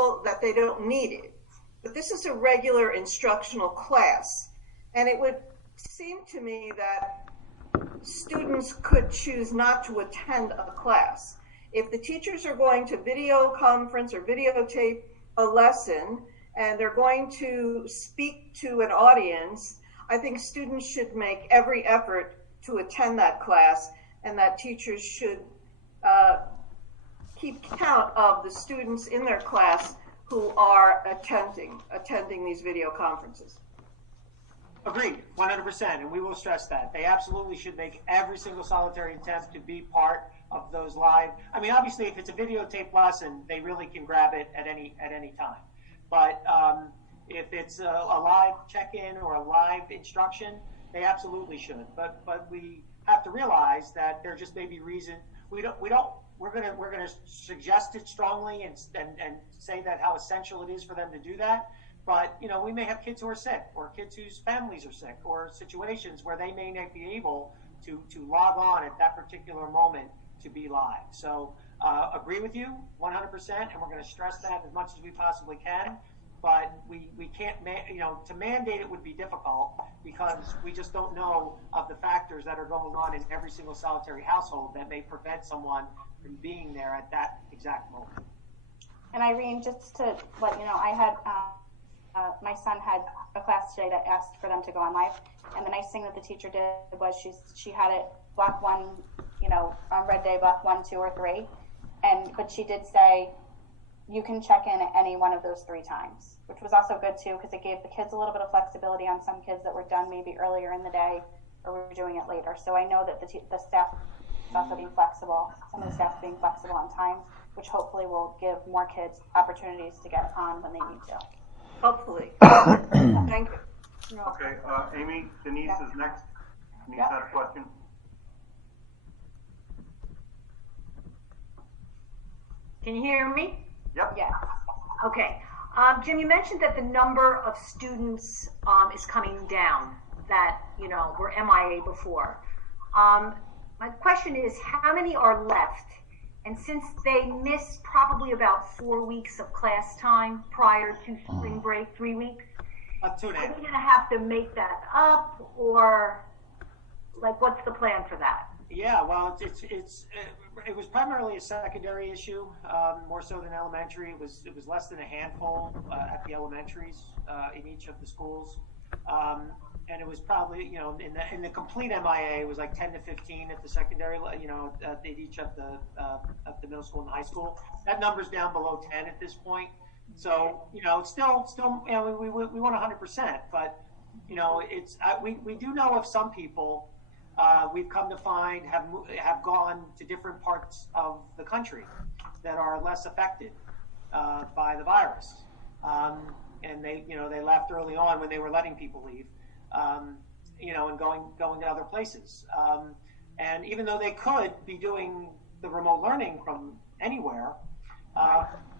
feel that they don't need it. But this is a regular instructional class, and it would seem to me that students could choose not to attend a class. If the teachers are going to video conference or videotape a lesson and they're going to speak to an audience, I think students should make every effort to attend that class, and that teachers should keep count of the students in their class who are attending these video conferences. Agreed, 100%, and we will stress that. They absolutely should make every single solitary attempt to be part of those live. I mean, obviously, if it's a videotape lesson, they really can grab it at any time. But if it's a live check-in or a live instruction, they absolutely should. But we have to realize that there just may be reason we're gonna suggest it strongly and say that how essential it is for them to do that. But we may have kids who are sick, or kids whose families are sick, or situations where they may not be able to log on at that particular moment to be live. So agree with you 100%, and we're going to stress that as much as we possibly can. But we can't, to mandate it would be difficult, because we just don't know of the factors that are going on in every single solitary household that may prevent someone from being there at that exact moment. And Irene, just to let you know, I had my son had a class today that asked for them to go on live, and the nice thing that the teacher did was she had it block 1, on red day, block 1, 2, or 3, but she did say you can check in at any one of those 3 times, which was also good too, because it gave the kids a little bit of flexibility on some kids that were done maybe earlier in the day or were doing it later. So I know that the staff is also being flexible, some of the staff being flexible on times, which hopefully will give more kids opportunities to get on when they need to. Hopefully. Thank you. Okay, Amy, Denise is next. Denise had a question. Can you hear me? Yep. Yeah. Okay. Jim, you mentioned that the number of students is coming down that, were MIA before. My question is, how many are left? And since they missed probably about 4 weeks of class time prior to spring break, 3 weeks, are we going to have to make that up, or what's the plan for that? Yeah, well, it was primarily a secondary issue, more so than elementary. It was less than a handful at the elementaries in each of the schools, and it was probably in the complete MIA it was like 10 to 15 at the secondary, at each of the middle school and high school. That number's down below 10 at this point. So still we want 100%, but it's we do know of some people. We've come to find have gone to different parts of the country that are less affected by the virus, and they left early on when they were letting people leave, and going to other places. And even though they could be doing the remote learning from anywhere,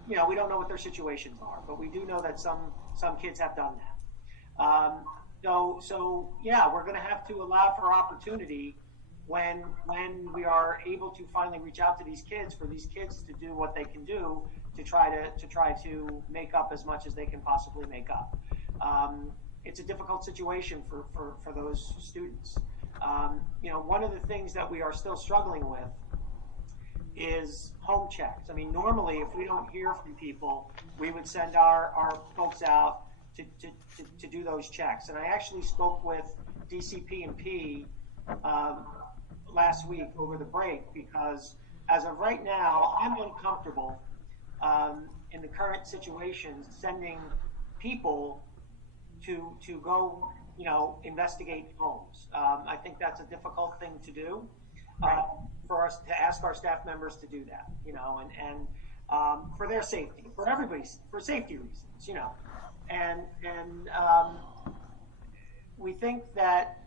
we don't know what their situations are, but we do know that some kids have done that. So yeah, we're going to have to allow for opportunity when we are able to finally reach out to these kids, for these kids to do what they can do to try to make up as much as they can possibly make up. It's a difficult situation for those students. One of the things that we are still struggling with is home checks. I mean, normally if we don't hear from people, we would send our folks out to do those checks. And I actually spoke with DCP&P last week over the break, because as of right now, I'm uncomfortable in the current situation sending people to go, investigate homes. I think that's a difficult thing to do, for us to ask our staff members to do that, and for their safety, for everybody's, for safety reasons, And we think that,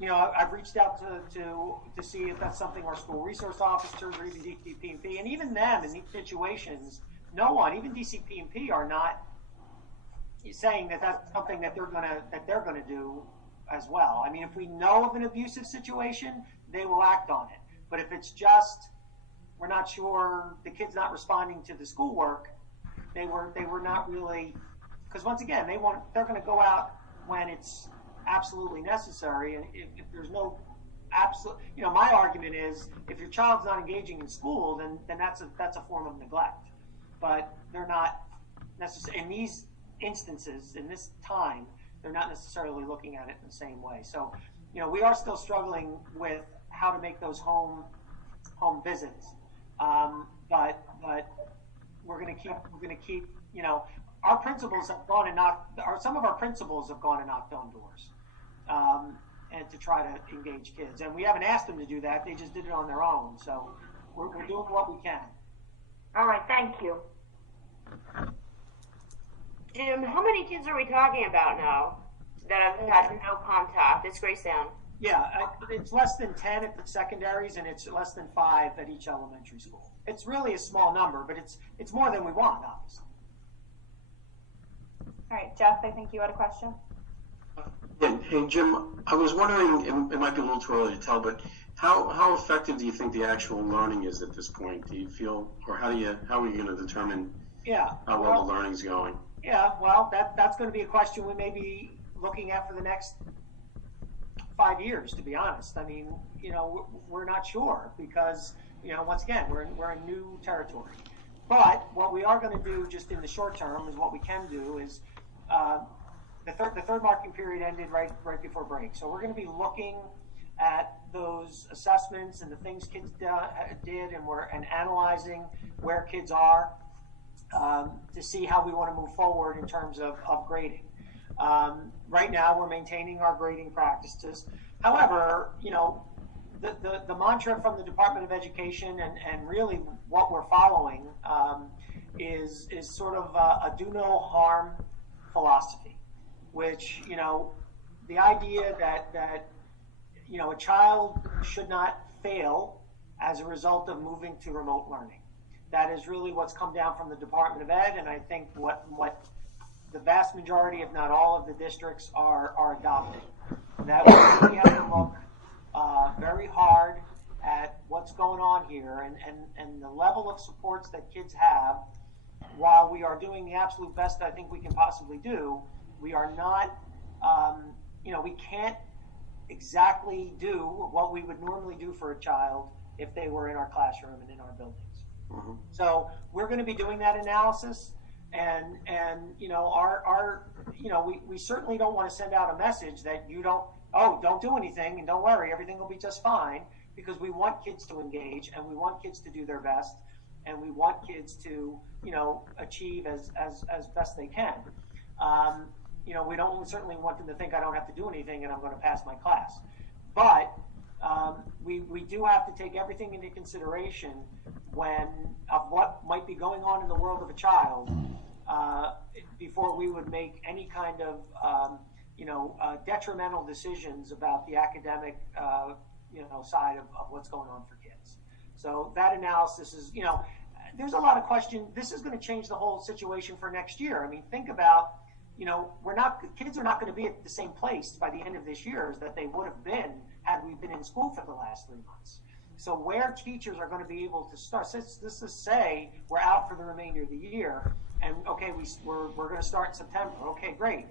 I've reached out to see if that's something our school resource officers or even DCP&P, and even them in these situations, no one, even DCP&P, are not saying that that's something that they're gonna do as well. I mean, if we know of an abusive situation, they will act on it. But if it's just we're not sure, the kid's not responding to the schoolwork, They were not really, because once again, they're going to go out when it's absolutely necessary, and if there's no absolute, my argument is if your child's not engaging in school, then that's a form of neglect. But they're not necessarily in these instances, in this time, they're not necessarily looking at it in the same way. So, we are still struggling with how to make those home visits. But we're going to keep, our principals have gone and some of our principals have gone and knocked on doors, and to try to engage kids. And we haven't asked them to do that. They just did it on their own. So we're doing what we can. All right, thank you. Jim, how many kids are we talking about now that have had no contact? It's Graystown. Yeah, it's less than 10 at the secondaries, and it's less than 5 at each elementary school. It's really a small number, but it's more than we want, obviously. All right, Jeff, I think you had a question. Yeah. Hey, Jim, I was wondering, it might be a little too early to tell, but how effective do you think the actual learning is at this point? Do you feel, or how are you going to determine how well the learning's going? Yeah, well, that's going to be a question we may be looking at for the next 5 years, to be honest. I mean, we're not sure because, once again, we're in new territory. But what we are going to do just in the short term is what we can do is the third marking period ended right before break. So we're going to be looking at those assessments and the things kids did and analyzing where kids are to see how we want to move forward in terms of grading. Right now, we're maintaining our grading practices. However, the mantra from the Department of Education and really what we're following is sort of a do no harm philosophy, which, the idea that a child should not fail as a result of moving to remote learning. That is really what's come down from the Department of Ed, and I think what the vast majority, if not all, of the districts are adopting. That we really have to look very hard at what's going on here and the level of supports that kids have. While we are doing the absolute best I think we can possibly do, we are not, we can't exactly do what we would normally do for a child if they were in our classroom and in our buildings. Mm-hmm. So we're going to be doing that analysis, and we certainly don't want to send out a message that don't do anything and don't worry, everything will be just fine, because we want kids to engage and we want kids to do their best and we want kids to achieve as best they can. We certainly want them to think I don't have to do anything and I'm going to pass my class, but we do have to take everything into consideration of what might be going on in the world of a child before we would make any kind of detrimental decisions about the academic side of what's going on for kids. So that analysis is, there's a lot of question. This is going to change the whole situation for next year. I mean, think about, kids are not going to be at the same place by the end of this year as that they would have been had we been in school for the last 3 months. So where teachers are going to be able to start, this is say we're out for the remainder of the year, and okay, we're going to start in September. Okay, great.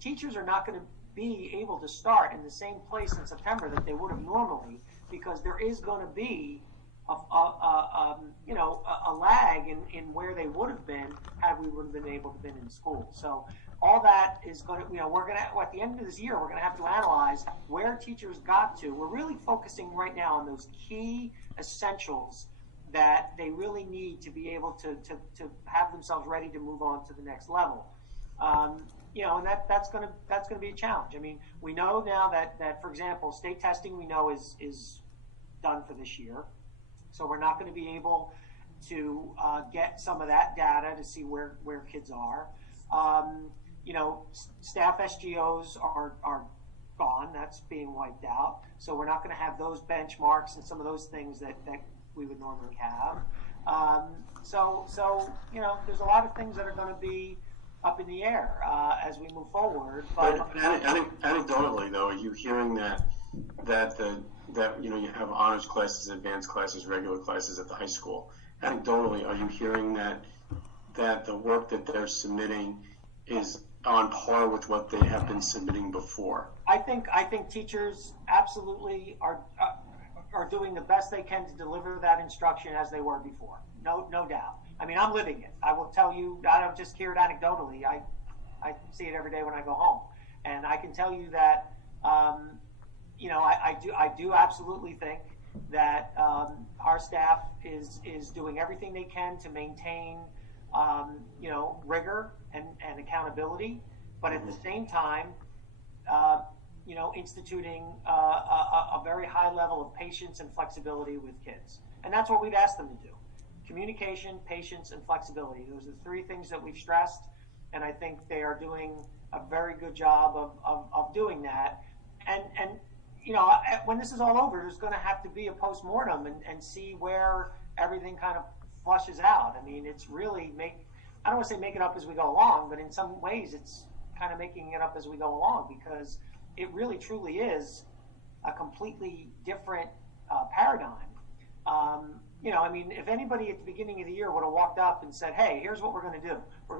Teachers are not going to be able to start in the same place in September that they would have normally, because there is going to be a lag in where they would have been had we would have been able to been in school. So all that is going to, we're going to, at the end of this year, we're going to have to analyze where teachers got to. We're really focusing right now on those key essentials that they really need to be able to have themselves ready to move on to the next level. And that's going to be a challenge. I mean, we know now that for example, state testing we know is done for this year, so we're not going to be able to get some of that data to see where kids are. Staff SGOs are gone. That's being wiped out. So we're not going to have those benchmarks and some of those things that we would normally have. So there's a lot of things that are going to be up in the air as we move forward. But anecdotally, though, are you hearing that you have honors classes, advanced classes, regular classes at the high school? Anecdotally, are you hearing that that the work that they're submitting is on par with what they have been submitting before? I think teachers absolutely are doing the best they can to deliver that instruction as they were before. No doubt. I mean, I'm living it. I will tell you, I don't just hear it anecdotally. I see it every day when I go home, and I can tell you that you know, I do absolutely think that our staff is doing everything they can to maintain you know, rigor and accountability, but at the same time, you know, instituting a very high level of patience and flexibility with kids. And that's what we've asked them to do. Communication, patience, and flexibility. Those are the three things that we've stressed, and I think they are doing a very good job of doing that. And you know, when this is all over, there's going to have to be a postmortem and see where everything kind of flushes out. I mean, it's really I don't want to say make it up as we go along, but in some ways it's kind of making it up as we go along, because it really truly is a completely different paradigm. You know, I mean, if anybody at the beginning of the year would have walked up and said, hey, here's what we're going to do.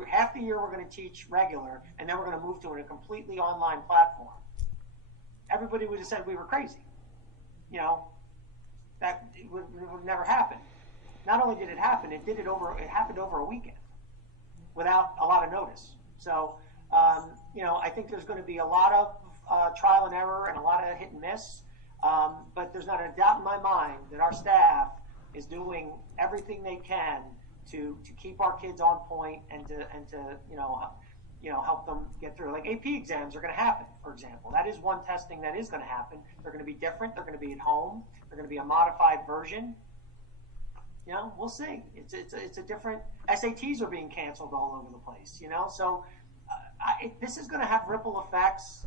Half the year we're going to teach regular, and then we're going to move to a completely online platform, everybody would have said we were crazy. You know, that would never happen. Not only did it happen, it happened over a weekend without a lot of notice. So, you know, I think there's going to be a lot of trial and error and a lot of hit and miss. But there's not a doubt in my mind that our staff is doing everything they can to keep our kids on point and to you know, help them get through. Like AP exams are going to happen, for example. That is one testing that is going to happen. They're going to be different. They're going to be at home. They're going to be a modified version. You know, we'll see. It's a different. SATs are being canceled all over the place. You know, so this is going to have ripple effects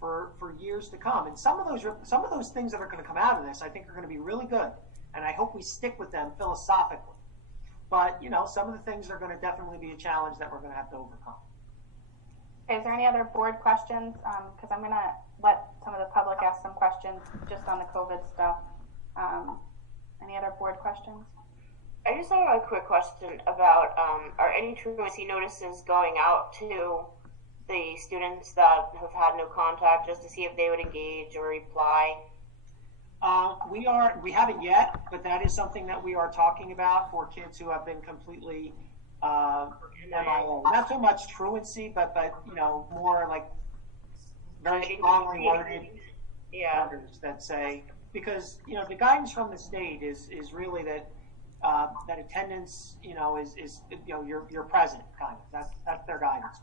for years to come. And some of those things that are going to come out of this, I think, are going to be really good. And I hope we stick with them philosophically. But you know, some of the things are going to definitely be a challenge that we're going to have to overcome. Okay, is there any other board questions? Because I'm going to let some of the public ask some questions just on the COVID stuff. Any other board questions? I just have a quick question about, are any truancy notices going out to the students that have had no contact just to see if they would engage or reply? We haven't yet, but that is something that we are talking about for kids who have been completely MIA. Not so much truancy, but you know, more like very strongly worded letters that say, because you know, the guidance from the state is really that that attendance, you know, is you know, you're present, kind of. That's their guidance.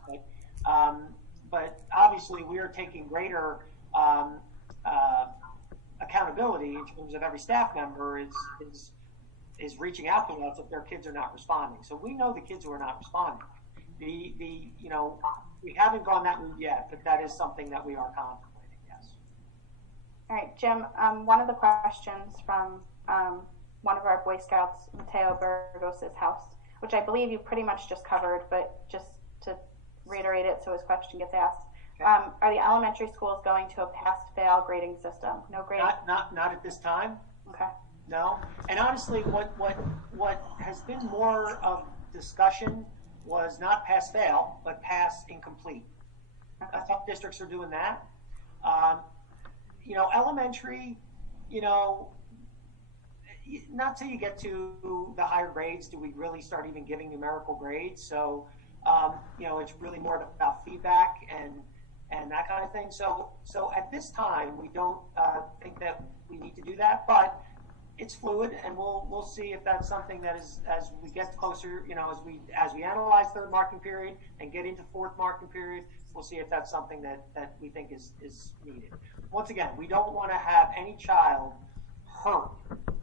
But obviously we are taking greater accountability in terms of every staff member is reaching out to us if their kids are not responding. So we know the kids who are not responding. You know, we haven't gone that route yet, but that is something that we are contemplating. Yes. All right, Jim. One of the questions from one of our Boy Scouts, Mateo Burgos' house, which I believe you pretty much just covered, but just to reiterate it so his question gets asked. Okay. Are the elementary schools going to a pass-fail grading system? No grading? Not at this time. Okay. No. And honestly, what has been more of discussion was not pass-fail, but pass-incomplete. Okay. Some districts are doing that. You know, elementary, you know, not till you get to the higher grades do we really start even giving numerical grades. So, you know, it's really more about feedback and that kind of thing. So at this time, we don't think that we need to do that, but it's fluid, and we'll see if that's something that is, as we get closer, you know, as we analyze third marking period and get into fourth marking period, we'll see if that's something that we think is needed. Once again, we don't want to have any child hurt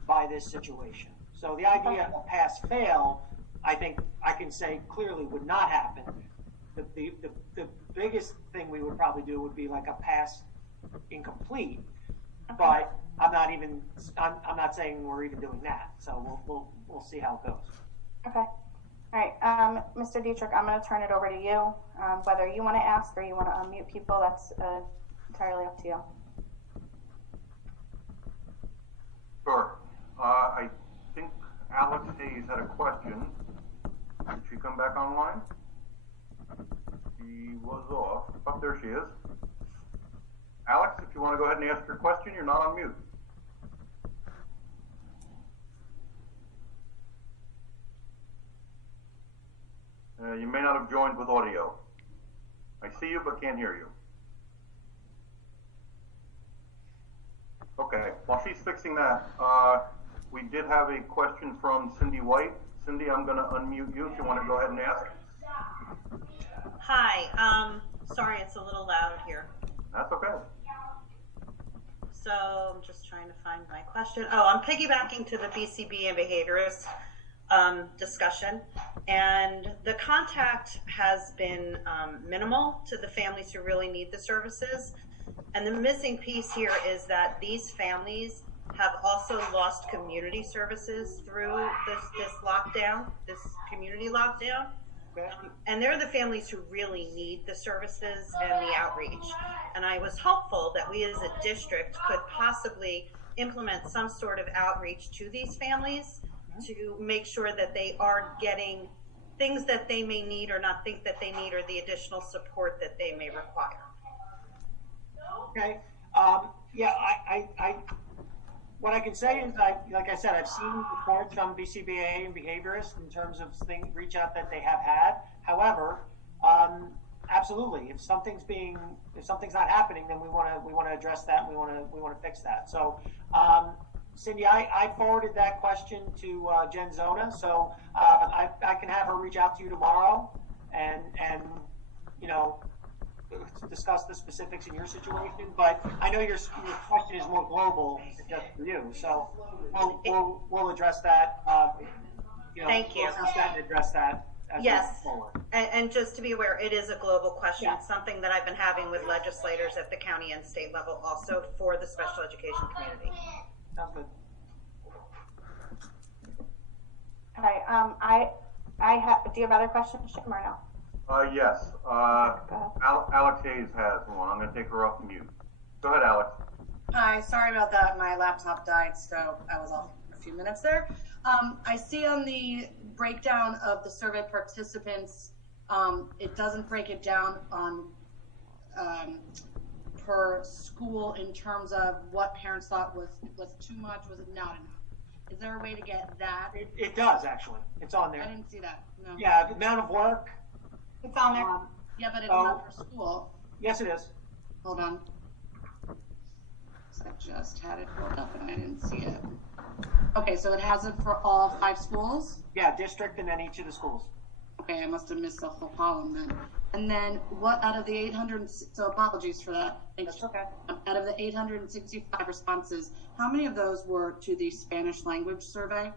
by this situation. So the idea of pass-fail, I think I can say clearly would not happen. The biggest thing we would probably do would be like a pass incomplete, but I'm not saying we're even doing that. So we'll see how it goes. Okay. All right, Mr. Dietrich, I'm going to turn it over to you. Whether you want to ask or you want to unmute people, that's entirely up to you. Sure. I think Alex Hayes had a question. Did she come back online? She was off. Oh, there she is. Alex, if you want to go ahead and ask your question, you're not on mute. You may not have joined with audio. I see you, but can't hear you. Okay, while she's fixing that, we did have a question from Cindy White. Cindy, I'm going to unmute you if you want to go ahead and ask. Hi, sorry it's a little loud here. That's okay. So I'm just trying to find my question. Oh, I'm piggybacking to the BCB and behaviorist discussion, and the contact has been minimal to the families who really need the services. And the missing piece here is that these families have also lost community services through this lockdown, this community lockdown. And they're the families who really need the services and the outreach. And I was hopeful that we as a district could possibly implement some sort of outreach to these families to make sure that they are getting things that they may need or not think that they need, or the additional support that they may require. Okay. Yeah, what I can say is, like I said, I've seen reports from BCBA and behaviorists in terms of reach out that they have had. However, absolutely, if something's not happening, then we want to address that. And we want to fix that. So, Cindy, I forwarded that question to Jen Zona, so I can have her reach out to you tomorrow and discuss the specifics in your situation, but I know your question is more global than just for you, so we'll address that. Thank you. We'll address that and address that as we move forward. And just to be aware, it is a global question. It's something that I've been having with legislators at the county and state level, also for the special education community. Sounds good. Okay. I have. Do you have other questions, Jim, or no? Yes. Alex Hayes has one. I'm going to take her off mute. Go ahead, Alex. Hi, sorry about that. My laptop died, so I was off for a few minutes there. I see on the breakdown of the survey participants, it doesn't break it down on per school in terms of what parents thought was too much, was it not enough? Is there a way to get that? It does, actually. It's on there. I didn't see that. No. Yeah, the amount of work. It's on there. Yeah, but it's not per school. Yes, it is. Hold on. I just had it pulled up and I didn't see it. Okay, so it has it for all 5 schools? Yeah, district and then each of the schools. Okay, I must have missed the whole column then. And then what out of the 800, so apologies for that. That's okay. Out of the 865 responses, how many of those were to the Spanish language survey?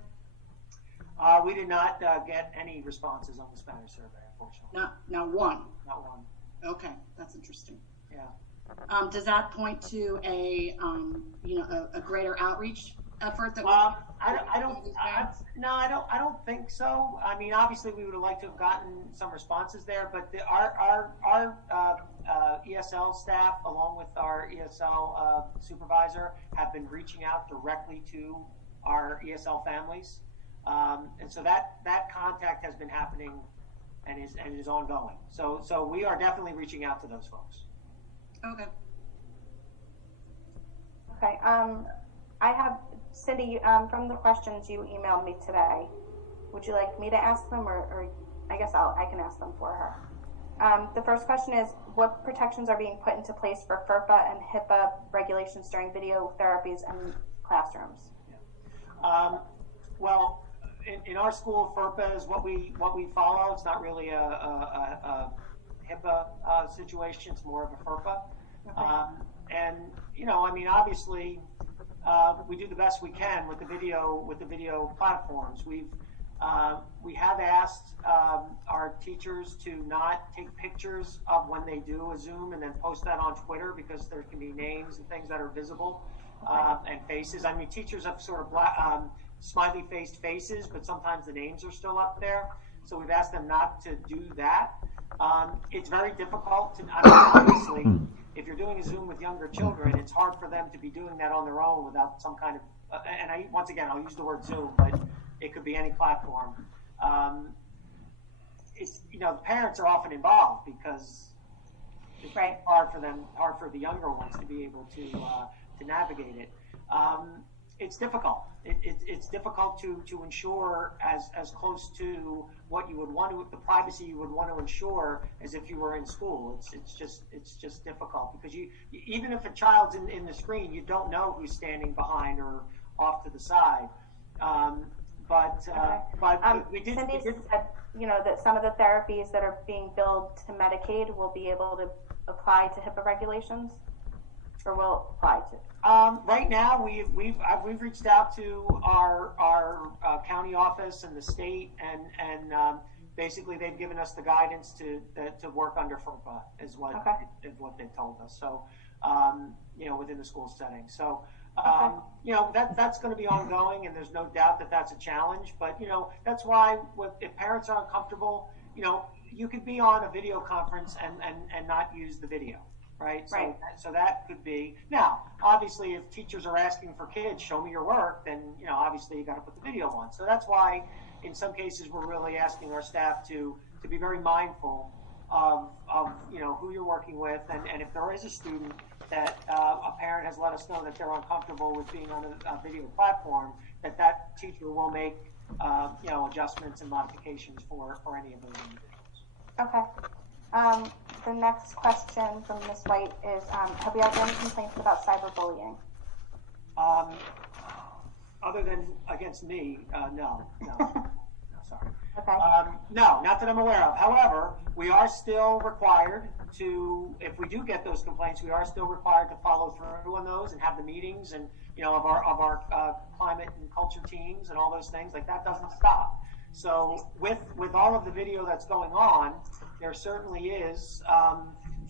We did not get any responses on the Spanish survey, unfortunately. Not one. Not one. Okay, that's interesting. Yeah. Does that point to a greater outreach effort that I don't think so. I mean, obviously we would have liked to have gotten some responses there, but our ESL staff, along with our ESL supervisor, have been reaching out directly to our ESL families, and so that contact has been happening and is ongoing. So we are definitely reaching out to those folks. Okay. Okay. I have Cindy from the questions you emailed me today. Would you like me to ask them, or I guess I can ask them for her. The first question is, what protections are being put into place for FERPA and HIPAA regulations during video therapies in classrooms? Yeah. Well, in our school, FERPA is what we follow. It's not really a HIPAA situation. It's more of a FERPA. Okay. And I mean, obviously, we do the best we can with the video platforms. We have asked our teachers to not take pictures of when they do a Zoom and then post that on Twitter, because there can be names and things that are visible, and faces. I mean, teachers have sort of smiley-faced faces, but sometimes the names are still up there. So we've asked them not to do that. It's very difficult to, obviously, if you're doing a Zoom with younger children, it's hard for them to be doing that on their own without some kind of, once again, I'll use the word Zoom, but it could be any platform. it's the parents are often involved because it's Right. hard for the younger ones to be able to navigate it. It's difficult. It's difficult to ensure as close to what you would want to, the privacy you would want to ensure as if you were in school. It's just difficult because even if a child's in the screen, you don't know who's standing behind or off to the side. But we did. Cindy said, that some of the therapies that are being billed to Medicaid will be able to apply to HIPAA regulations, or will apply to. Right now, we've reached out to our county office and the state, and basically they've given us the guidance to work under FERPA is what they've told us. So within the school setting. So that's going to be ongoing, and there's no doubt that that's a challenge. But that's why if parents are uncomfortable, you could be on a video conference and not use the video. Right. So that could be. Now, obviously, if teachers are asking for kids, show me your work, then, obviously you got to put the video on. So that's why in some cases we're really asking our staff to be very mindful of who you're working with. And if there is a student that a parent has let us know that they're uncomfortable with being on a video platform, that teacher will make, adjustments and modifications for any of those individuals. Okay. The next question from Ms. White is, have we had any complaints about cyberbullying? Other than against me, no, sorry. Okay. No, not that I'm aware of. However, we are still required to, if we do get those complaints, we are still required to follow through on those and have the meetings and, of our climate and culture teams and all those things. Like, that doesn't stop. So with all of the video that's going on, there certainly is,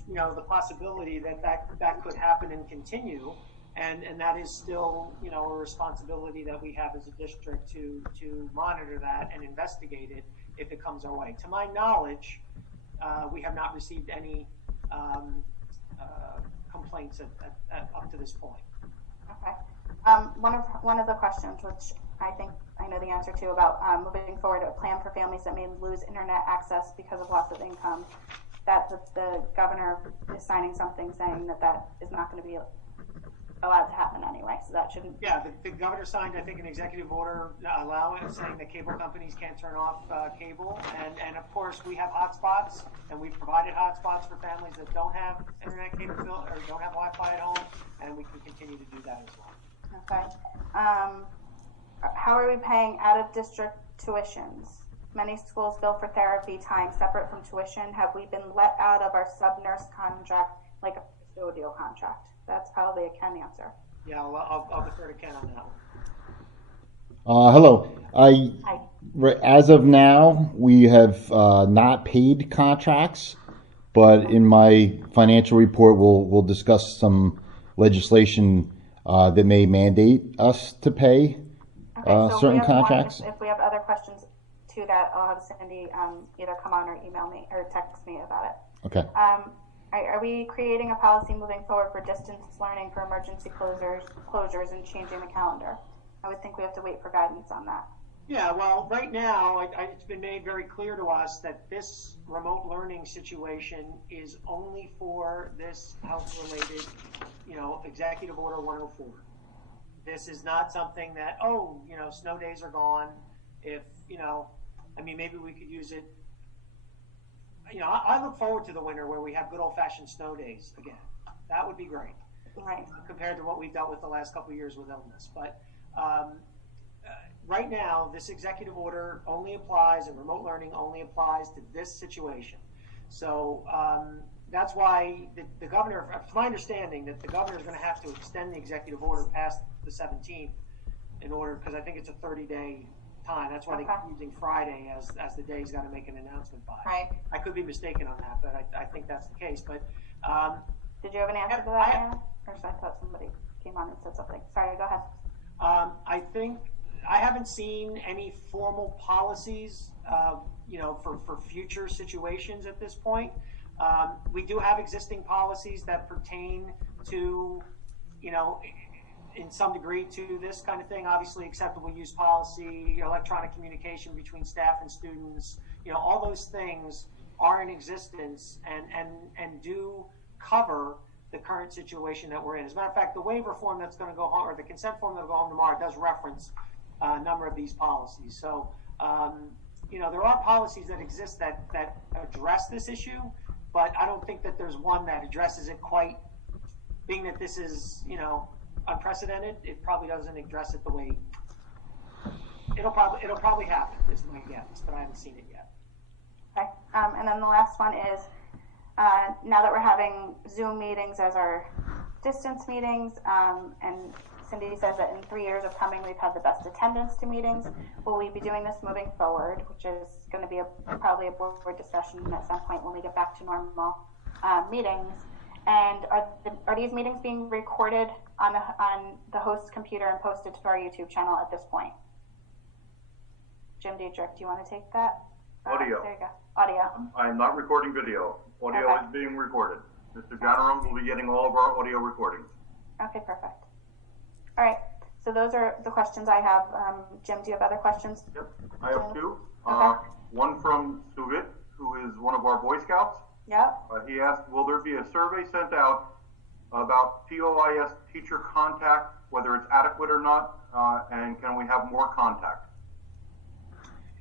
the possibility that could happen and continue, and that is still, a responsibility that we have as a district to monitor that and investigate it if it comes our way. To my knowledge, we have not received any complaints up to this point. Okay. One of the questions, which I think I know the answer to, about moving forward a plan for families that may lose internet access because of loss of income, that the governor is signing something saying that is not going to be allowed to happen anyway, so that shouldn't. Yeah, the governor signed, I think, an executive order allowing, saying that cable companies can't turn off cable, and of course we have hotspots, and we've provided hotspots for families that don't have internet capability or don't have Wi-Fi at home, and we can continue to do that as well. Okay. How are we paying out-of-district tuitions? Many schools bill for therapy time separate from tuition. Have we been let out of our sub-nurse contract, like a custodial contract? That's probably a Ken answer. Yeah, I'll defer to Ken on that one. Hello. As of now, we have not paid contracts, but in my financial report, we'll discuss some legislation that may mandate us to pay so certain contracts. If we have other questions to that, I'll have Cindy either come on or email me or text me about it. Okay. Are we creating a policy moving forward for distance learning for emergency closures and changing the calendar? I would think we have to wait for guidance on that. Yeah, well, right now, it's been made very clear to us that this remote learning situation is only for this health-related, Executive Order 104. This is not something that, snow days are gone. If, maybe we could use it. I look forward to the winter where we have good old-fashioned snow days again. That would be great. Right. Compared to what we've dealt with the last couple of years with illness. But right now, this executive order only applies, and remote learning only applies to this situation. So that's why the governor, it's my understanding that the governor is going to have to extend the executive order past the 17th in order, because I think it's a 30-day time. That's why they keep using Friday as the day he's got to make an announcement by. Right. I could be mistaken on that, but I think that's the case. But did you have an answer to that, Anna? Or I thought somebody came on and said something. Sorry, go ahead. I think I haven't seen any formal policies, for future situations at this point. We do have existing policies that pertain to, in some degree to this kind of thing. Obviously, acceptable use policy, electronic communication between staff and students, all those things are in existence and do cover the current situation that we're in. As a matter of fact, the waiver form that's going to go home, or the consent form that'll go home tomorrow, does reference a number of these policies. So, there are policies that exist that address this issue, but I don't think that there's one that addresses it quite. Being that this is, unprecedented, it probably doesn't address it the way it'll probably happen, is my guess, but I haven't seen it yet. Okay. And then the last one is, now that we're having Zoom meetings as our distance meetings, and Cindy says that in 3 years of coming, we've had the best attendance to meetings. Will we be doing this moving forward, which is going to be probably a board discussion at some point when we get back to normal meetings? And are these meetings being recorded on the host's computer and posted to our YouTube channel at this point? Jim Dietrich, do you want to take that? Audio. There you go. Audio. I am not recording video. Audio Okay. is being recorded. Mr. Janarum will be getting all of our audio recordings. Okay, perfect. All right. So those are the questions I have. Jim, do you have other questions? Yep, I have two. Okay. One from Suvit, who is one of our Boy Scouts. Yep. He asked, will there be a survey sent out about POIS teacher contact, whether it's adequate or not, and can we have more contact?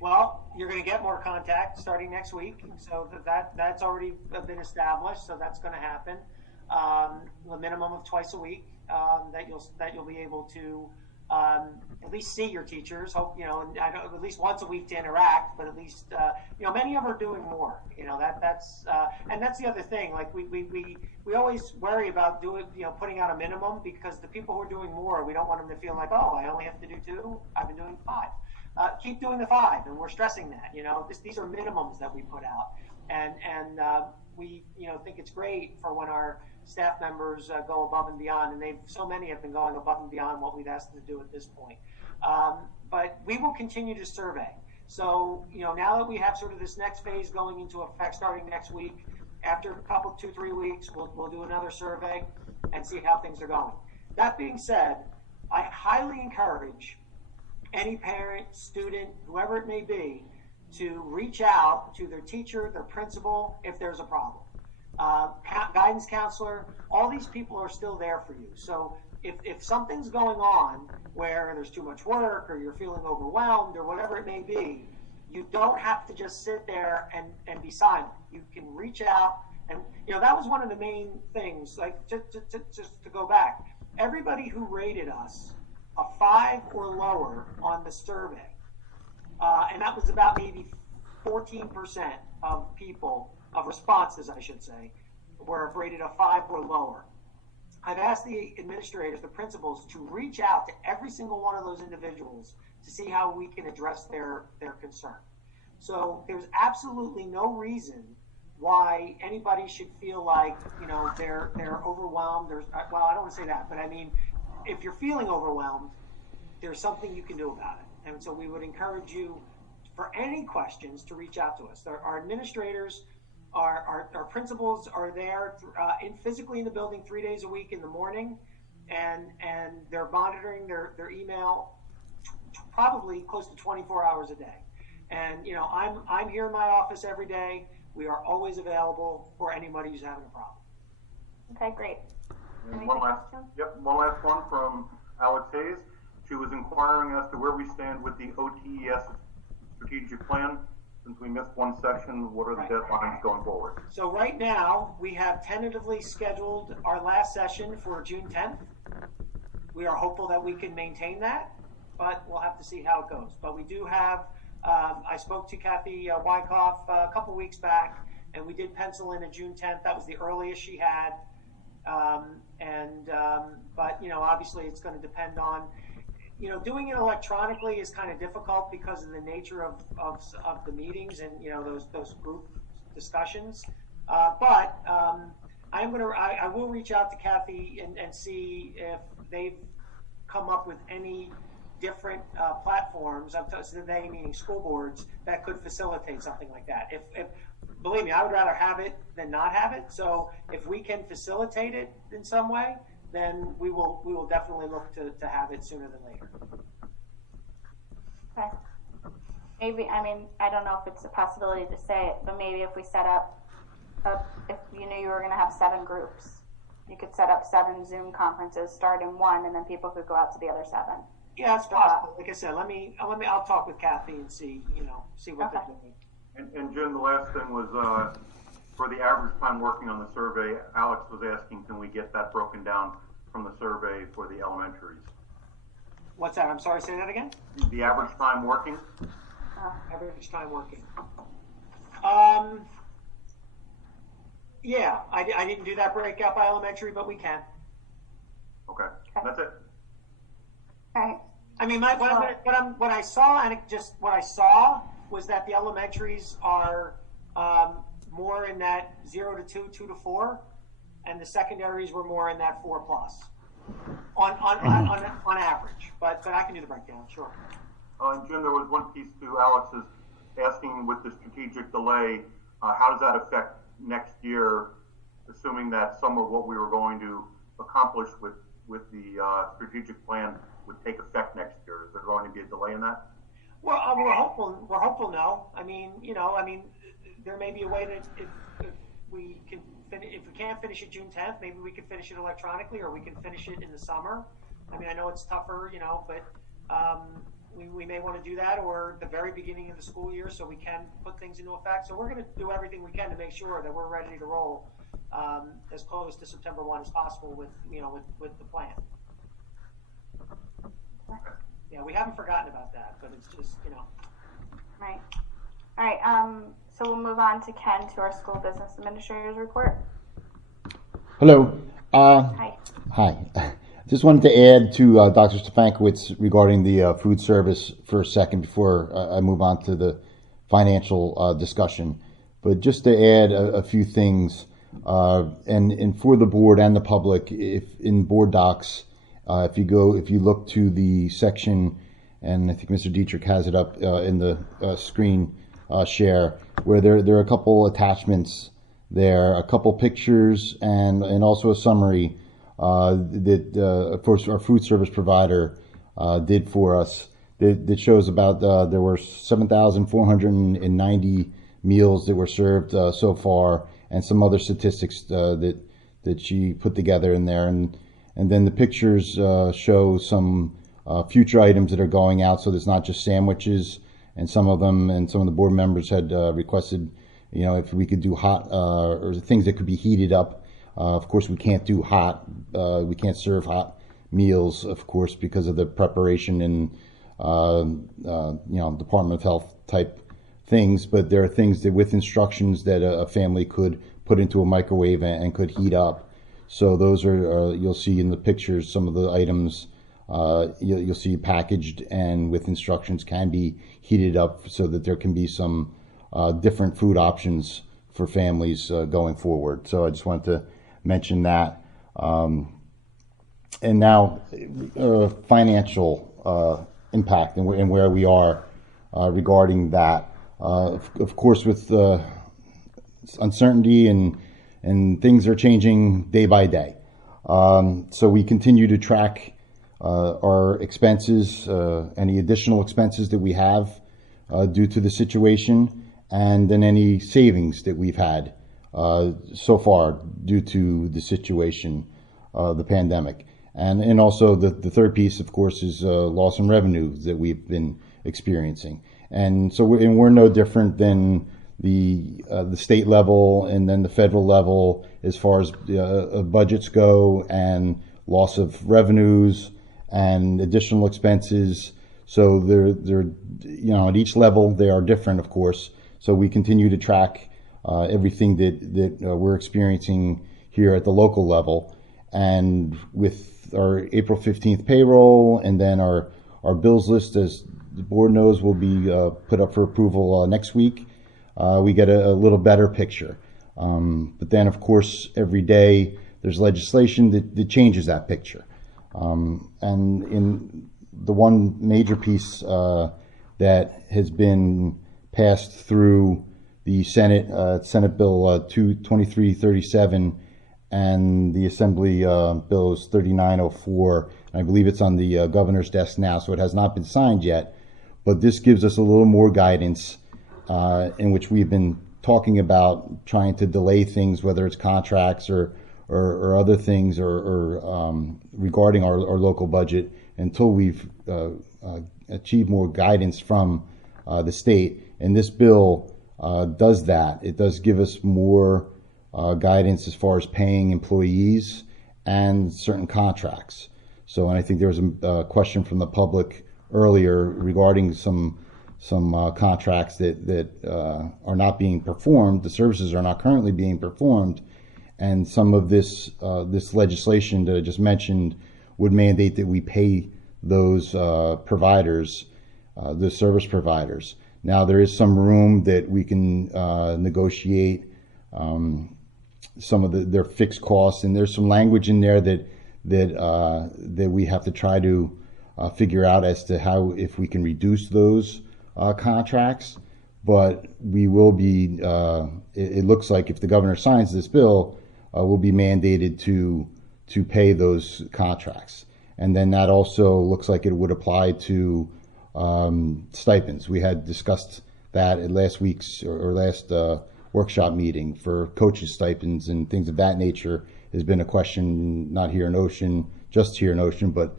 Well, you're going to get more contact starting next week, so that's already been established. So that's going to happen. A minimum of twice a week that you'll be able to at least see your teachers. Hope and I know at least once a week to interact, but at least many of them are doing more. That's and that's the other thing. Like we always worry about putting out a minimum, because the people who are doing more, we don't want them to feel like, oh, I only have to do 2. I've been doing 5. Keep doing the 5, and we're stressing that. These are minimums that we put out, and we think it's great for when our staff members go above and beyond, and so many have been going above and beyond what we've asked them to do at this point. But we will continue to survey. So now that we have sort of this next phase going into effect starting next week, after a couple 2-3 weeks, we'll do another survey and see how things are going. That being said, I highly encourage any parent, student, whoever it may be, to reach out to their teacher, their principal, if there's a problem. Guidance counselor, all these people are still there for you. So if something's going on where there's too much work, or you're feeling overwhelmed, or whatever it may be, you don't have to just sit there and be silent. You can reach out, and that was one of the main things, like just to go back. Everybody who rated us a 5 or lower on the survey, and that was about maybe 14% of people, of responses, I should say, were rated a 5 or lower. I've asked the administrators, the principals, to reach out to every single one of those individuals to see how we can address their concern. So there's absolutely no reason why anybody should feel like they're overwhelmed. Well, I don't want to say that, but I mean, if you're feeling overwhelmed, there's something you can do about it. And so we would encourage you, for any questions, to reach out to us. Our administrators, our principals are there physically in the building 3 days a week in the morning, and they're monitoring their email probably close to 24 hours a day. And I'm here in my office every day. We are always available for anybody who's having a problem. Okay, great. And one last one from Alex Hayes. She was inquiring as to where we stand with the OTES strategic plan. Since we missed one section, what are the deadlines going forward? So right now, we have tentatively scheduled our last session for June 10th. We are hopeful that we can maintain that, but we'll have to see how it goes. But we do have, I spoke to Kathy Wyckoff a couple weeks back, and we did pencil in a June 10th. That was the earliest she had. But obviously it's going to depend on, doing it electronically is kind of difficult because of the nature of the meetings and those group discussions. But I will reach out to Kathy and see if they've come up with any different platforms. They meaning school boards that could facilitate something like that. If believe me, I would rather have it than not have it. So if we can facilitate it in some way, then we will definitely look to have it sooner than later. Okay. maybe, I mean, I don't know if it's a possibility to say it, but maybe if we set up, if you knew you were going to have 7 groups, you could set up 7 Zoom conferences, start in one, and then people could go out to the other 7. Yeah, it's possible. Like I said, I'll talk with Kathy and see what they're doing. And Jim, the last thing was, for the average time working on the survey, Alex was asking, can we get that broken down from the survey for the elementaries? What's that? I'm sorry, say that again? The average time working? Average time working. Yeah, I didn't do that breakout by elementary, but we can. Okay, that's it. All right. I mean, what I saw was that the elementaries are more in that 0 to 2, 2 to 4, and the secondaries were more in that 4 plus on average. But I can do the breakdown, sure. Jim, there was one piece to Alex's asking with the strategic delay, how does that affect next year, assuming that some of what we were going to accomplish with the strategic plan would take effect next year? Is there going to be a delay in that? Well, we're hopeful. We're hopeful. No, I mean, there may be a way that if we can't finish it June 10th, maybe we could finish it electronically, or we can finish it in the summer. I mean, I know it's tougher, but we may want to do that, or the very beginning of the school year, so we can put things into effect. So we're going to do everything we can to make sure that we're ready to roll as close to September 1 as possible with the plan. Yeah, we haven't forgotten about that, but it's just, Right. All right. So we'll move on to Ken, to our school business administrator's report. Hello. Hi. Hi. Just wanted to add to Dr. Stefankowitz regarding the food service for a second before I move on to the financial discussion. But just to add a few things, and for the board and the public, if in board docs, if you look to the section, and I think Mr. Dietrich has it up in the screen share, where there are a couple attachments there, a couple pictures, and also a summary that of course our food service provider did for us that shows about there were 7,490 meals that were served so far, and some other statistics that she put together in there, and then the pictures show some future items that are going out. So there's not just sandwiches, and some of the board members had requested, if we could do hot or things that could be heated up. Of course, we can't do hot. We can't serve hot meals, of course, because of the preparation and Department of Health type things. But there are things that with instructions that a family could put into a microwave and could heat up. So those are you'll see in the pictures some of the items you'll see packaged and with instructions can be heated up so that there can be some different food options for families going forward. So I just wanted to mention that. And now financial impact and where we are regarding that. Of course, with uncertainty and things are changing day by day. So we continue to track our expenses, any additional expenses that we have due to the situation, and then any savings that we've had so far due to the situation, the pandemic. And also the third piece, of course, is loss in revenue that we've been experiencing. And so we're no different than the state level and then the federal level as far as budgets go, and loss of revenues and additional expenses. So they're at each level they are different, of course. So we continue to track everything that we're experiencing here at the local level, and with our April 15th payroll, and then our bills list, as the board knows, will be put up for approval next week. We get a little better picture. But then, of course, every day there's legislation that changes that picture. And in the one major piece that has been passed through the Senate, Senate Bill 2337, and the Assembly Bill is 3904. And I believe it's on the governor's desk now, so it has not been signed yet. but this gives us a little more guidance in which we've been talking about trying to delay things, whether it's contracts or other things or regarding our local budget until we've achieved more guidance from the state. And this bill does that. It does give us more guidance as far as paying employees and certain contracts. So, and I think there was a question from the public earlier regarding some contracts that are not being performed. The services are not currently being performed, and some of this legislation that I just mentioned would mandate that we pay those providers, the service providers. Now, there is some room that we can negotiate some of their fixed costs, and there's some language in there that we have to try to figure out as to how, if we can reduce those contracts. But we will be, it looks like if the governor signs this bill, we'll be mandated to pay those contracts. And then that also looks like it would apply to stipends. We had discussed that at last week's or last workshop meeting for coaches' stipends and things of that nature. Has been a question not here in Ocean, just here in Ocean, but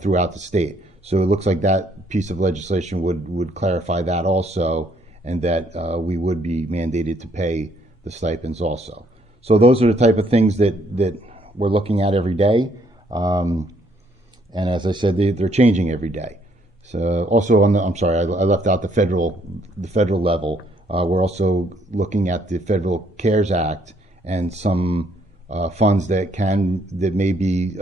throughout the state. So it looks like that piece of legislation would clarify that also, and that we would be mandated to pay the stipends also. So those are the type of things that we're looking at every day. And as I said, they're changing every day. So also I'm sorry, I left out the federal level. We're also looking at the Federal CARES Act and some funds that may be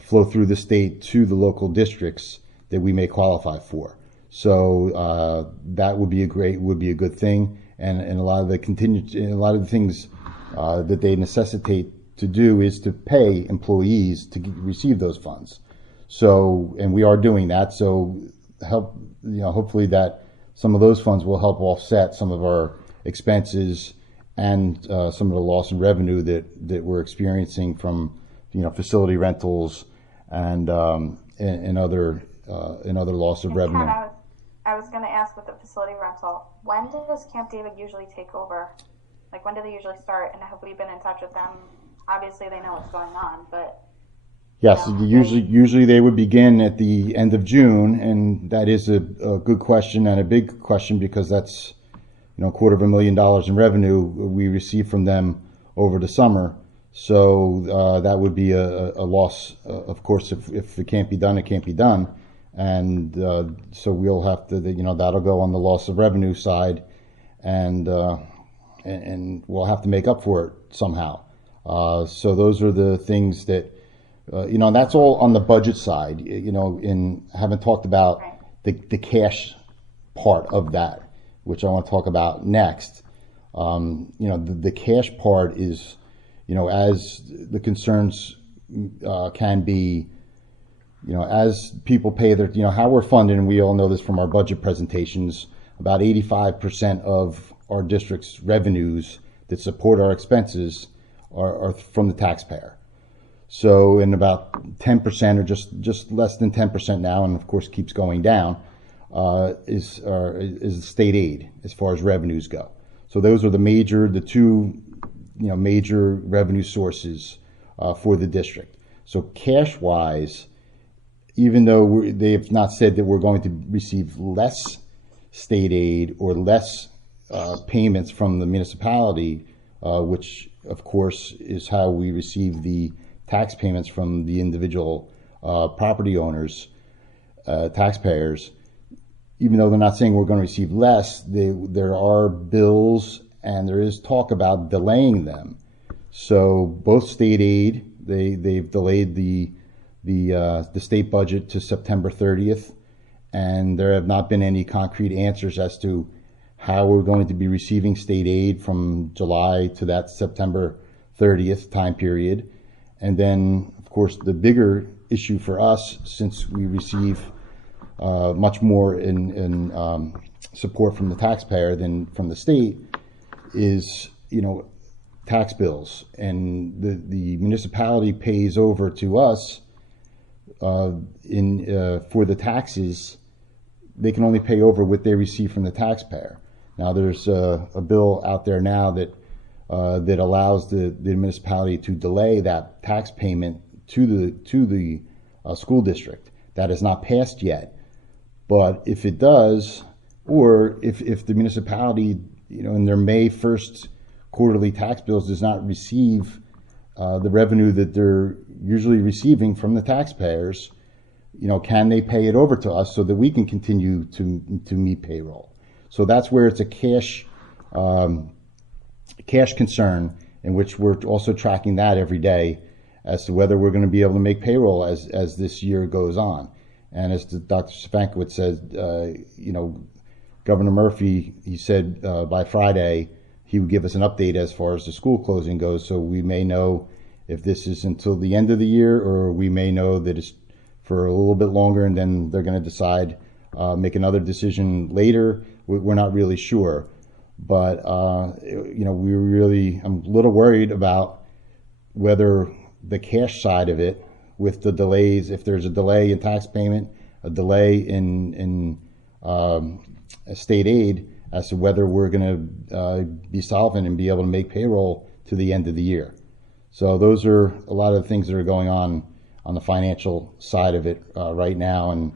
flow through the state to the local districts that we may qualify for. So that would be a good thing, and a lot of the things that they necessitate to do is to pay employees to receive those funds. So, and we are doing that. So hopefully that some of those funds will help offset some of our expenses and some of the loss in revenue that we're experiencing from facility rentals and other loss of revenue. Ken, I was going to ask with the facility rental, when does Camp David usually take over? Like, when do they usually start? And have we been in touch with them? Obviously, they know what's going on, but yes, usually they would begin at the end of June, and that is a good question and a big question, because that's $250,000 in revenue we receive from them over the summer. So that would be a loss, of course. If it can't be done, it can't be done, and so we'll have to, that'll go on the loss of revenue side, and we'll have to make up for it somehow. So those are the things that, that's all on the budget side. Haven't talked about the cash part of that, which I want to talk about next. The cash part is, as the concerns can be, as people pay their, how we're funded, and we all know this from our budget presentations, about 85% of our district's revenues that support our expenses are from the taxpayer. So, and about 10%, or just less than 10% now, and of course keeps going down, is state aid as far as revenues go. So those are the two major revenue sources for the district. So cash-wise, even though they have not said that we're going to receive less state aid or less payments from the municipality, which of course is how we receive the tax payments from the individual property owners, taxpayers. Even though they're not saying we're going to receive less, there are bills and there is talk about delaying them. So both state aid, they've delayed the state budget to September 30th, and there have not been any concrete answers as to how we're going to be receiving state aid from July to that September 30th time period. And then, of course, the bigger issue for us, since we receive much more in support from the taxpayer than from the state, is tax bills, and the municipality pays over to us for the taxes they can only pay over what they receive from the taxpayer. Now, there's a bill out there now that allows the municipality to delay that tax payment to the school district. That is not passed yet, but if it does, or if the municipality, in their May 1st quarterly tax bills does not receive the revenue that they're usually receiving from the taxpayers, can they pay it over to us so that we can continue to meet payroll? So that's where it's a cash concern, in which we're also tracking that every day as to whether we're going to be able to make payroll as this year goes on. And as Dr. Stefankiewicz said, Governor Murphy, he said by Friday he would give us an update as far as the school closing goes, so we may know if this is until the end of the year, or we may know that it's for a little bit longer, and then they're going to decide, make another decision later. We're not really sure. But, I'm a little worried about whether the cash side of it, with the delays, if there's a delay in tax payment, a delay in state aid, as to whether we're going to be solvent and be able to make payroll to the end of the year. So those are a lot of the things that are going on the financial side of it right now, and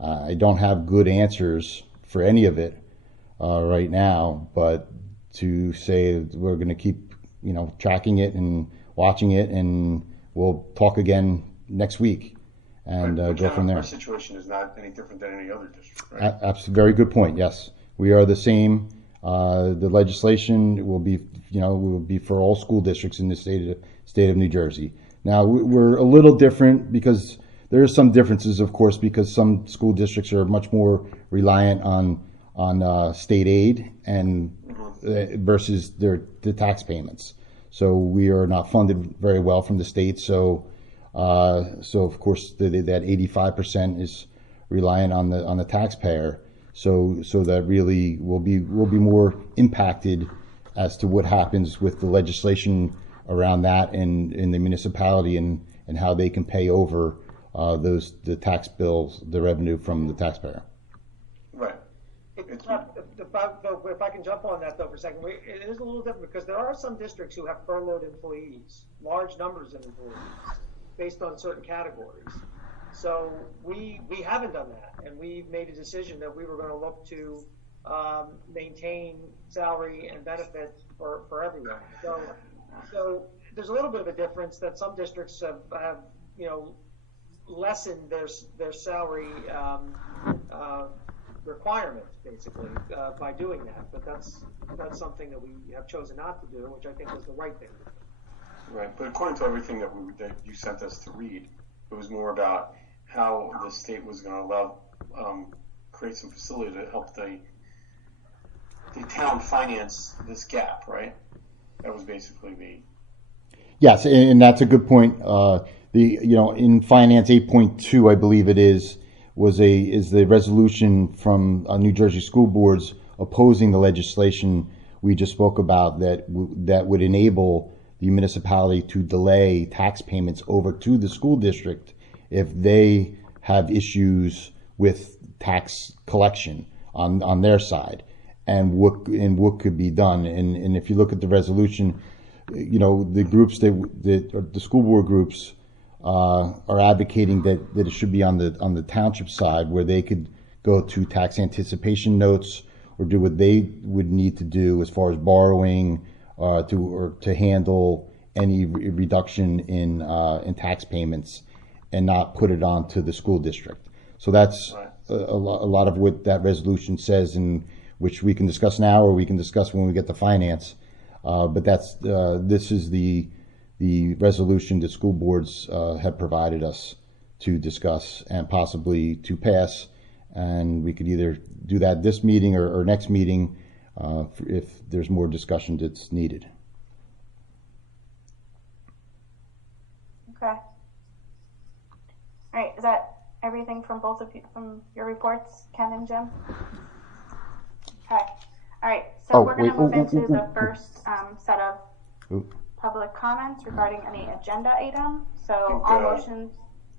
I don't have good answers for any of it right now, but to say we're going to keep tracking it and watching it, and we'll talk again next week and go from there. Our situation is not any different than any other district, right? Absolutely, very good point. Yes, we are the same. The legislation will be for all school districts in the state of New Jersey. Now, we're a little different because there are some differences, of course, because some school districts are much more reliant on state aid and versus the tax payments. So we are not funded very well from the state. So of course that 85% is reliant on the taxpayer. So that really will be more impacted as to what happens with the legislation around that in the municipality and how they can pay over the tax bills, the revenue from the taxpayer. Right. If I can jump on that though for a second, it is a little different because there are some districts who have furloughed employees, large numbers of employees, based on certain categories. So we haven't done that, and we've made a decision that we were going to look to maintain salary and benefits for everyone. So there's a little bit of a difference that some districts have lessened their salary requirements basically by doing that, but that's something that we have chosen not to do, which I think was the right thing to do. Right, but according to everything that you sent us to read, it was more about how the state was going to allow create some facility to help the town finance this gap, right? That was basically the. Yes, and that's a good point. In Finance 8.2, I believe it is the resolution from New Jersey school boards opposing the legislation we just spoke about that would enable the municipality to delay tax payments over to the school district if they have issues with tax collection on their side, and what could be done. And if you look at the resolution, the groups the school board groups are advocating that it should be on the township side, where they could go to tax anticipation notes or do what they would need to do as far as borrowing to handle any reduction in tax payments and not put it on to the school district. So that's a lot of what that resolution says, and which we can discuss now or we can discuss when we get to finance. But this is the resolution that school boards have provided us to discuss and possibly to pass, and we could either do that this meeting or next meeting if there's more discussion that's needed. Okay. All right, is that everything from both of you, from your reports, Ken and Jim? Okay. All right, so we're going to move into the first set of public comments regarding any agenda item. So all motions.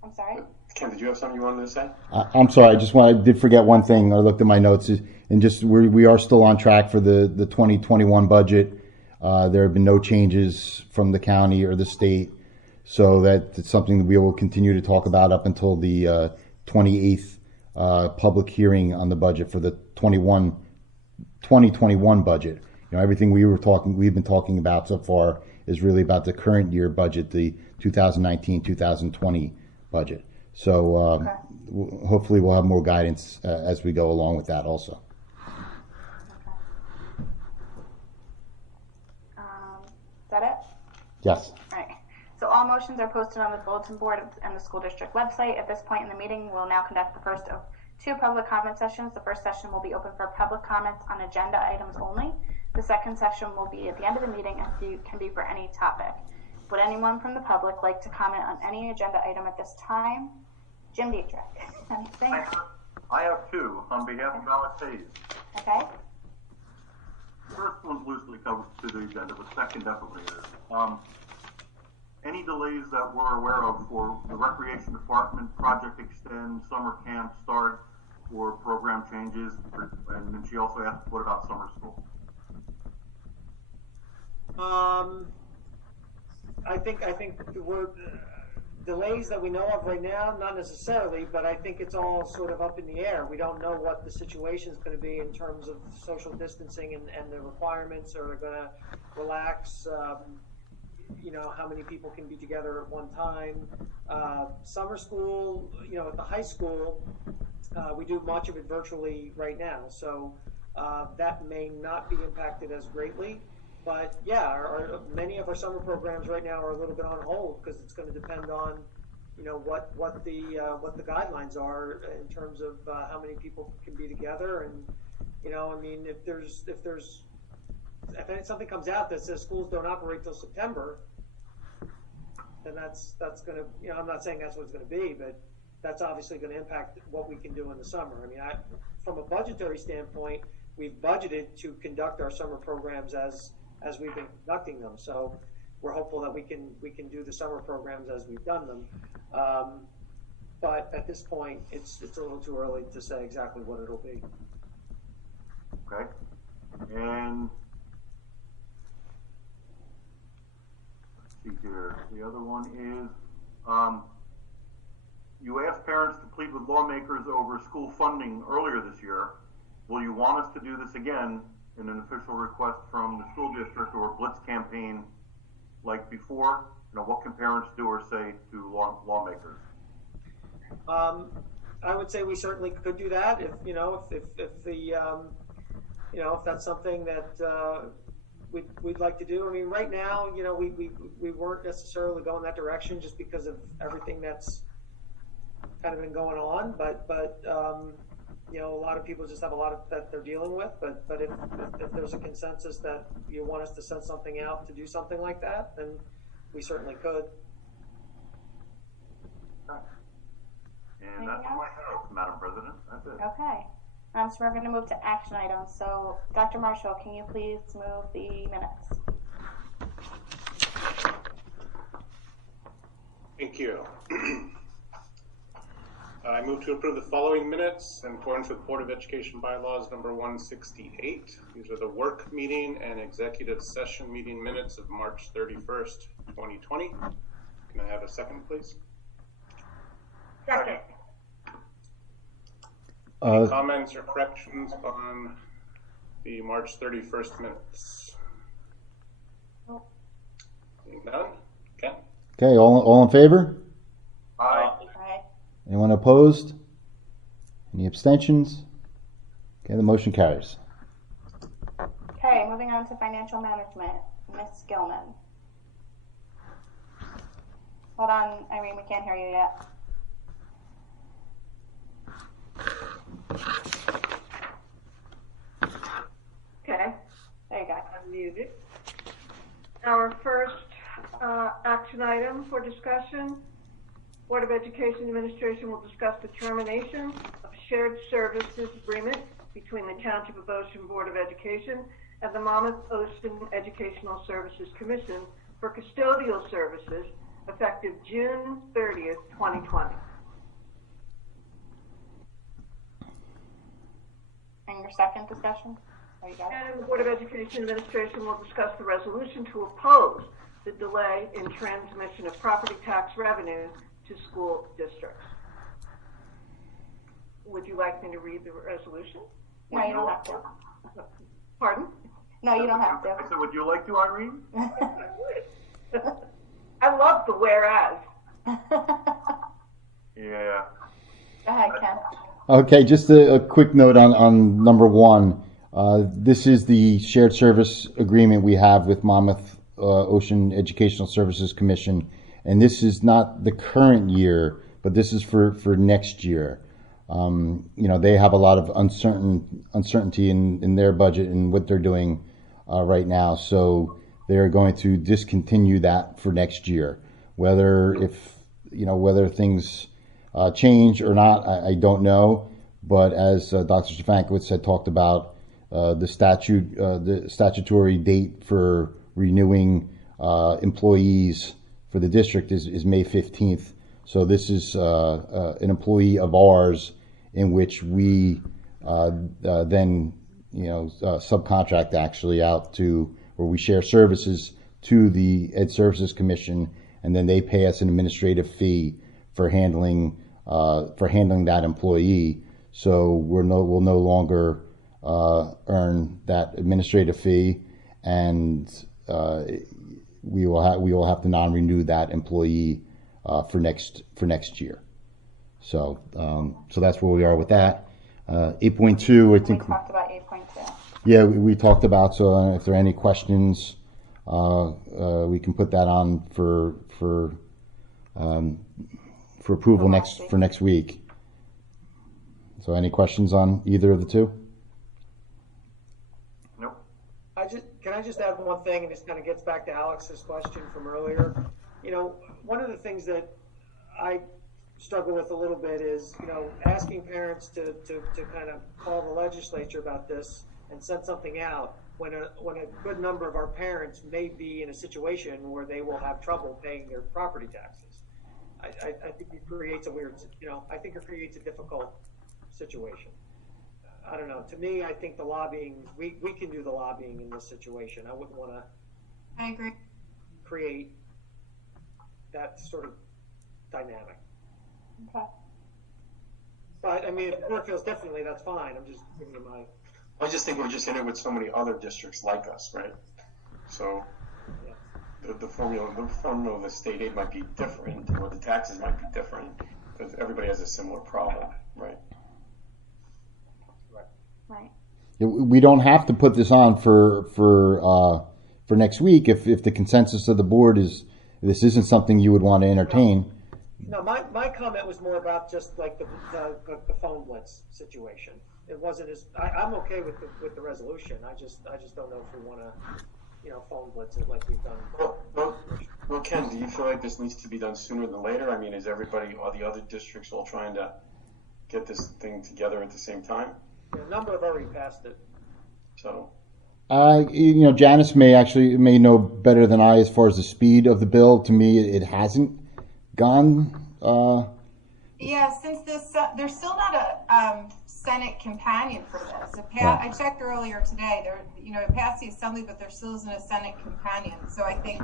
I'm sorry? Ken, did you have something you wanted to say? I'm sorry. I did forget one thing. I looked at my notes, and just we are still on track for the 2021 budget. There have been no changes from the county or the state, so that's something that we will continue to talk about up until the 28th public hearing on the budget for the 2021 budget. Everything we've been talking about so far is really about the current year budget, the 2019-2020 budget. So hopefully we'll have more guidance as we go along with that also. Is that it? Yes. All right. So all motions are posted on the bulletin board and the school district website. At this point in the meeting, we'll now conduct the first of 2 public comment sessions. The first session will be open for public comments on agenda items only. The second session will be at the end of the meeting and can be for any topic. Would anyone from the public like to comment on any agenda item at this time? Jim Dietrich, anything? I have 2 on behalf of Alex Hayes. Okay. First one's loosely comes to the agenda, but second definitely is. Any delays that we're aware of for the Recreation Department, Project Extend, summer camp start, or program changes? And then she also asked, what about summer school? I think we're delays that we know of right now, not necessarily, but I think it's all sort of up in the air. We don't know what the situation is going to be in terms of social distancing and the requirements. Are they going to relax? How many people can be together at one time? Summer school, at the high school, we do much of it virtually right now, so that may not be impacted as greatly. But yeah, many of our summer programs right now are a little bit on hold because it's going to depend on, what the guidelines are in terms of how many people can be together, and if something comes out that says schools don't operate till September, then that's going to, I'm not saying that's what it's going to be, but that's obviously going to impact what we can do in the summer. From a budgetary standpoint, we've budgeted to conduct our summer programs as we've been conducting them. So we're hopeful that we can do the summer programs as we've done them. But at this point, it's a little too early to say exactly what it'll be. Okay. And let's see here. The other one is, you asked parents to plead with lawmakers over school funding earlier this year. Will you want us to do this again in an official request from the school district or a blitz campaign like before? What can parents do or say to lawmakers? I would say we certainly could do that if that's something that we'd like to do. Right now, we weren't necessarily going that direction just because of everything that's kind of been going on, but a lot of people just have a lot that they're dealing with, but if there's a consensus that you want us to send something out to do something like that, then we certainly could. And that's all I have, Madam President. That's it. Okay. So we're going to move to action items. So, Dr. Marshall, can you please move the minutes? Thank you. I move to approve the following minutes in accordance with Board of Education bylaws number 168. These are the work meeting and executive session meeting minutes of March 31st, 2020. Can I have a second, please? Second. Any comments or corrections on the March 31st minutes? Seeing none? Ken? Okay, all in favor? Aye. Anyone opposed? Any abstentions? Okay, the motion carries. Okay, moving on to financial management. Ms. Gilman. Hold on, Irene, we can't hear you yet. Okay. There you go. I'm muted. Our first action item for discussion, Board of Education Administration will discuss the termination of shared services agreement between the Township of Ocean Board of Education and the Monmouth Ocean Educational Services Commission for custodial services effective June 30th, 2020. And your second discussion? Oh, you got it? And the Board of Education Administration will discuss the resolution to oppose the delay in transmission of property tax revenues to school districts. Would you like me to read the resolution? No, you don't have to. Pardon? No, you don't have I to. said, would you like to, Irene? I love the whereas. Yeah. Go ahead, Ken. Okay, just a quick note on number one. This is the shared service agreement we have with Monmouth Ocean Educational Services Commission, and this is not the current year, but this is for next year. They have a lot of uncertainty in their budget and what they're doing right now, so they're going to discontinue that for next year. Whether things change or not, I don't know. But as Dr. Stefankiewicz had talked about, the statutory date for renewing employees for the district is May 15th. So this is an employee of ours in which we then subcontract actually out to, where we share services to the Ed Services Commission, and then they pay us an administrative fee for handling that employee. So we'll no longer earn that administrative fee, and we will have to non-renew that employee for next year. So that's where we are with that. 8.2, I think. We talked about 8.2. Yeah, we talked about. So if there are any questions, we can put that on for approval next week. So any questions on either of the two? Nope. Can I just add one thing, and this kind of gets back to Alex's question from earlier. One of the things that I struggle with a little bit is, asking parents to kind of call the legislature about this and send something out when a good number of our parents may be in a situation where they will have trouble paying their property taxes. I think it creates it creates a difficult situation. I don't know. To me, I think the lobbying, we can do the lobbying in this situation. I wouldn't want to. I agree. Create that sort of dynamic. Okay. But I mean, if the board feels differently, that's fine. I'm just giving you my. I just think we're just in it with so many other districts like us, right? So the formula of the state aid might be different, or the taxes might be different, because everybody has a similar problem, right? Right. We don't have to put this on for next week if the consensus of the board is this isn't something you would want to entertain. No, my comment was more about just like the phone blitz situation. It wasn't as I'm okay with the resolution. I just don't know if we want to phone blitz it like we've done. Well, Ken, do you feel like this needs to be done sooner than later? I mean, is everybody, all the other districts, all trying to get this thing together at the same time? Yeah, a number have already passed it. So. Janice may know better than I as far as the speed of the bill. To me, it hasn't gone. Yeah, since this, there's still not a Senate companion for this. I checked earlier today. It passed the Assembly, but there still isn't a Senate companion. So I think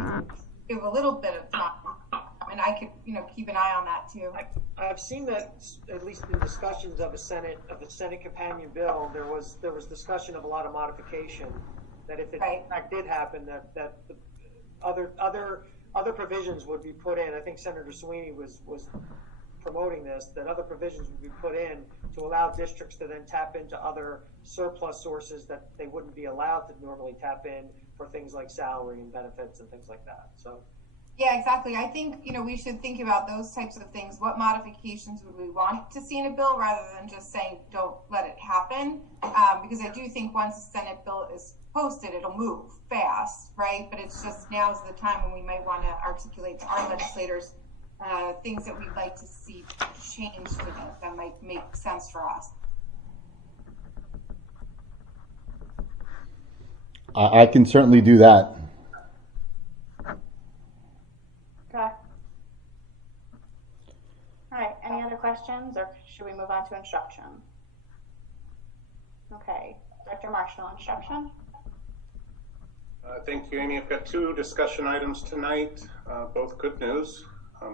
we have a little bit of time, and I could, keep an eye on that too. I've seen that at least in discussions of a Senate companion bill, there was discussion of a lot of modification. That if it in fact did happen, that the other provisions would be put in. I think Senator Sweeney was promoting this, that other provisions would be put in to allow districts to then tap into other surplus sources that they wouldn't be allowed to normally tap in for things like salary and benefits and things like that. So. Yeah, exactly. I think, we should think about those types of things. What modifications would we want to see in a bill rather than just saying, don't let it happen? Because I do think once the Senate bill is posted, it'll move fast, right? But it's just now's the time when we might want to articulate to our legislators things that we'd like to see changed to that might make sense for us. I can certainly do that. Okay. questions, or should we move on to instruction? Okay, Dr. Marshall, instruction. Thank you, Amy. I've got two discussion items tonight, both good news.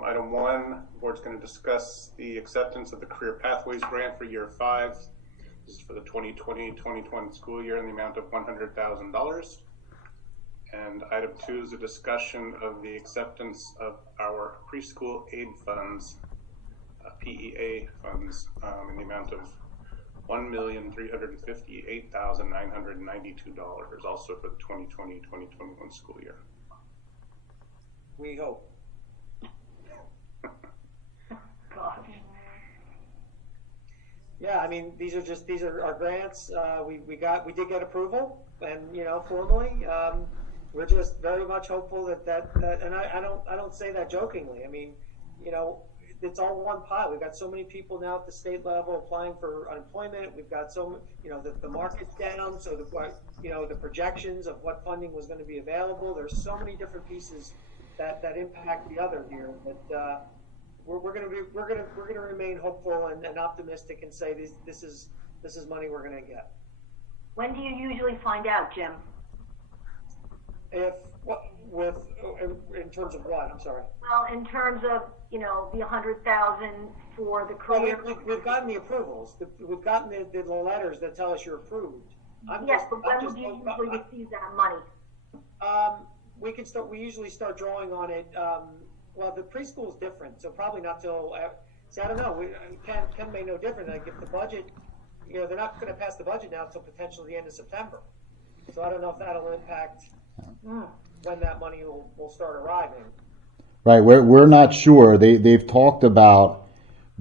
Item one, the board's going to discuss the acceptance of the Career Pathways Grant for year 5. This is for the 2020-2021 school year in the amount of $100,000. And item two is a discussion of the acceptance of our preschool aid funds, PEA funds, in the amount of $1,358,992, also for the 2020-2021 school year. We hope. Yeah, I mean, these are our grants. We did get approval, and formally. We're just very much hopeful that and I don't say that jokingly. I mean, it's all one pot. We've got so many people now at the state level applying for unemployment. We've got the market's down, so the projections of what funding was going to be available. There's so many different pieces that impact the other here. But we're going to remain hopeful and optimistic and say this is money we're going to get. When do you usually find out, Jim? In terms of what? I'm sorry. Well, in terms of the 100,000 for the career. Well, we've gotten the approvals. We've gotten the letters that tell us you're approved. But when would you usually receive that money? We usually start drawing on it. Well, the preschool is different, so probably not till. See, I don't know. Ken may know different. Like if the budget, they're not going to pass the budget now until potentially the end of September. So I don't know if that'll impact when that money will start arriving. Right, we're not sure. They've talked about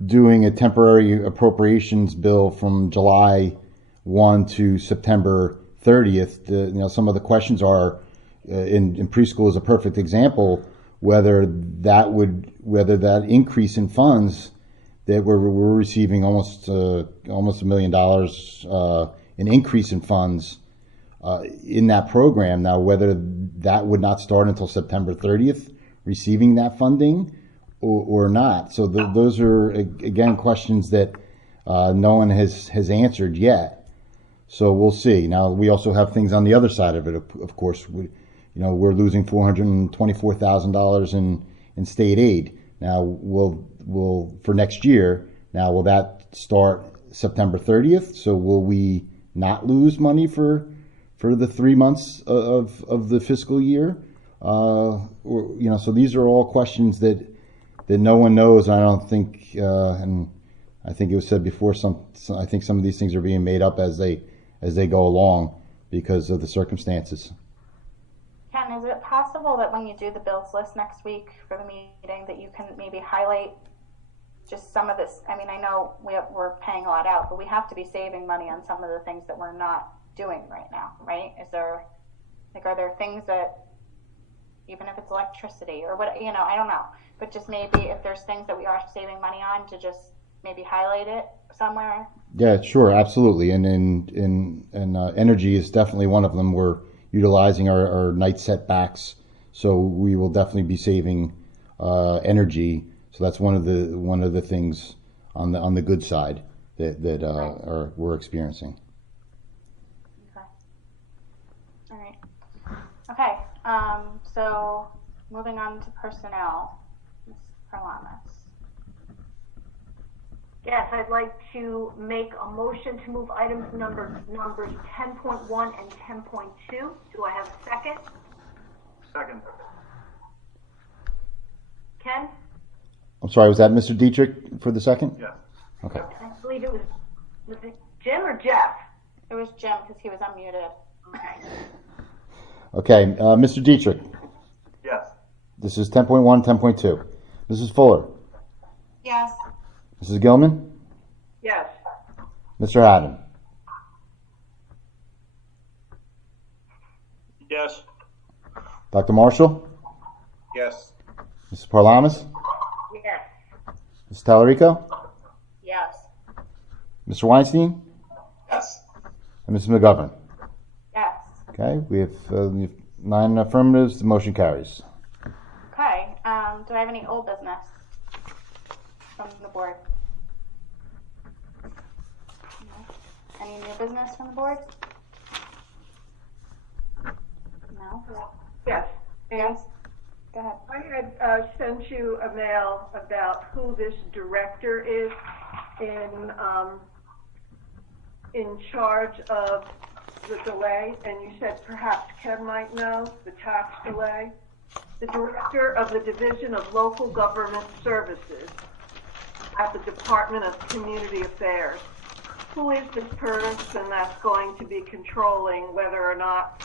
doing a temporary appropriations bill from July 1 to September 30th. Some of the questions are in preschool is a perfect example. Whether that increase in funds that we're receiving almost $1 million an increase in funds in that program now, whether that would not start until September 30th, receiving that funding or not. So those are again questions that no one has answered yet. So we'll see. Now we also have things on the other side of it. Of course, we're losing $424,000 in state aid. Now will for next year. Now will that start September 30th? So will we not lose money for the 3 months of the fiscal year? So these are all questions that no one knows. I don't think, and I think it was said before. I think some of these things are being made up as they go along because of the circumstances. Ken, is it possible that when you do the bills list next week for the meeting that you can maybe highlight just some of this? I mean, I know we're paying a lot out, but we have to be saving money on some of the things that we're not doing right now, right? Are there things that, even if it's electricity or what, I don't know, but just maybe if there's things that we are saving money on, to just maybe highlight it somewhere? Yeah, sure, absolutely. And energy is definitely one of them. We're utilizing our night setbacks, so we will definitely be saving energy. So that's one of the things on the good side that we're experiencing. Okay, so moving on to personnel, Ms. Parlamas. Yes, I'd like to make a motion to move items numbers 10.1 and 10.2. Do I have a second? Second. Ken? I'm sorry, was that Mr. Dietrich for the second? Yes. Okay. I believe it was it Jim or Jeff? It was Jim because he was unmuted. Okay. Okay, Mr. Dietrich. Yes. This is 10.1, 10.2. Mrs. Fuller. Yes. Mrs. Gilman. Yes. Mr. Haddon. Yes. Dr. Marshall. Yes. Mrs. Parlamas. Yes. Mrs. Tallarico. Yes. Mr. Weinstein. Yes. And Mrs. McGovern. Yes. Okay, we have 9 affirmatives. The motion carries. Okay, do I have any old business from the board? Any new business from the board? No? Yes. Yes? Go ahead. I had sent you a mail about who this director is in charge of the delay, and you said perhaps Ken might know the tax delay. The director of the Division of Local Government Services at the Department of Community Affairs. Who is this person that's going to be controlling whether or not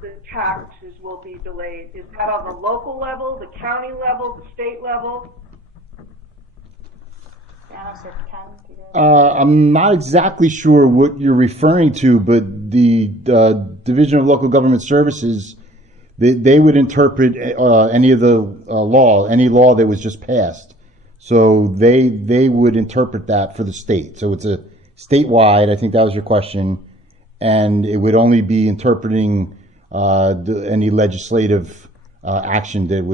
the taxes will be delayed? Is that on the local level, the county level, the state level? I'm not exactly sure what you're referring to, but the Division of Local Government Services, they would interpret any of the any law that was just passed. So they would interpret that for the state. So it's a statewide, I think that was your question, and it would only be interpreting any legislative action that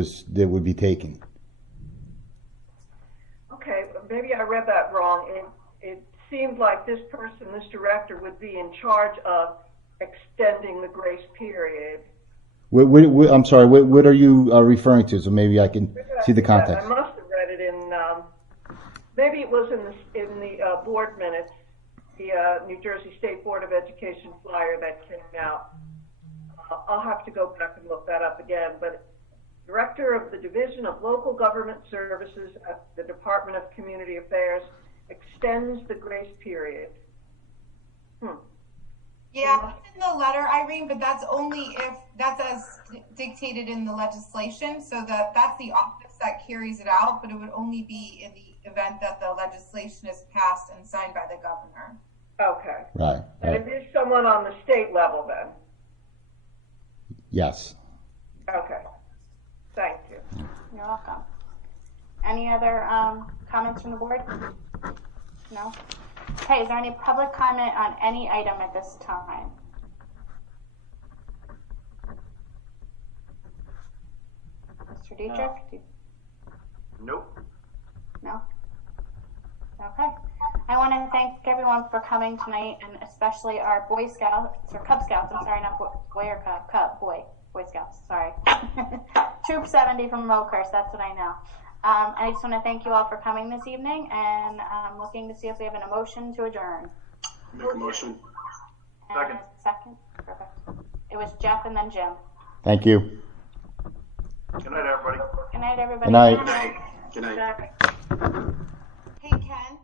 would be taken. Okay, maybe I read that wrong. It seemed like this person, this director, would be in charge of extending the grace period. I'm sorry, what are you referring to? So maybe I can see the context. I must have read it in, maybe it was in the board minutes, the New Jersey State Board of Education flyer that came out. I'll have to go back and look that up again, but Director of the Division of Local Government Services at the Department of Community Affairs extends the grace period. Yeah, in the letter, Irene, but that's only if that's as dictated in the legislation. So that's the office that carries it out, but it would only be in the event that the legislation is passed and signed by the governor. Okay. Right. And it is someone on the state level then? Yes. Okay. Thank you. You're welcome. Any other comments from the board? No? Okay, is there any public comment on any item at this time? Mr. Dietrich? Nope. No? Okay. I want to thank everyone for coming tonight, and especially our Boy Scouts, or Cub Scouts, I'm sorry, not Boy or Cub, Boy Scouts, sorry. Troop 70 from Oakhurst, that's what I know. I just want to thank you all for coming this evening, and I'm looking to see if we have an emotion to adjourn. Make a motion. Second. Second? Perfect. It was Jeff and then Jim. Thank you. Good night, everybody. Good night, everybody. Good night. Good night. Hey, Ken.